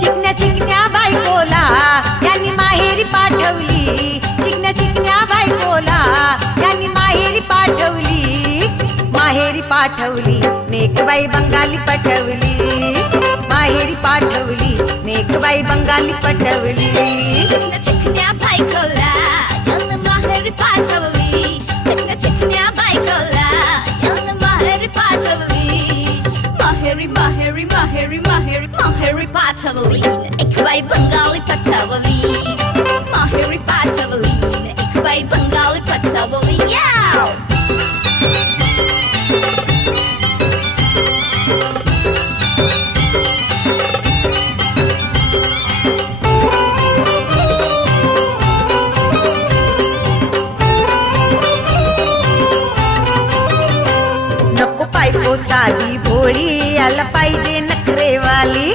चिकन्या चिकन्या बायकोला यांनी माहेरी पाठवली, चिकन्या चिकन्या बायकोला यांनी माहेरी पाठवली, माहेरी पाठवली नेकबाई बंगाली पटवली, माहेरी पाठवली नेकबाई बंगाली पटवली. चिकन्या चिकन्या बायकोला यांनी माहेरी पाठवली, चिकन्या चिकन्या बायकोला यांनी माहेरी पाठवली, माहेरी माहेरी माहेरी माहेरी माहेरी पाठवली नेकबाई बंगाली पटवली, माहेरी पाठवली नेकबाई बंगाली पटवली. नको बायको साधी भोळी, याला पाहिजे नखरेवाली,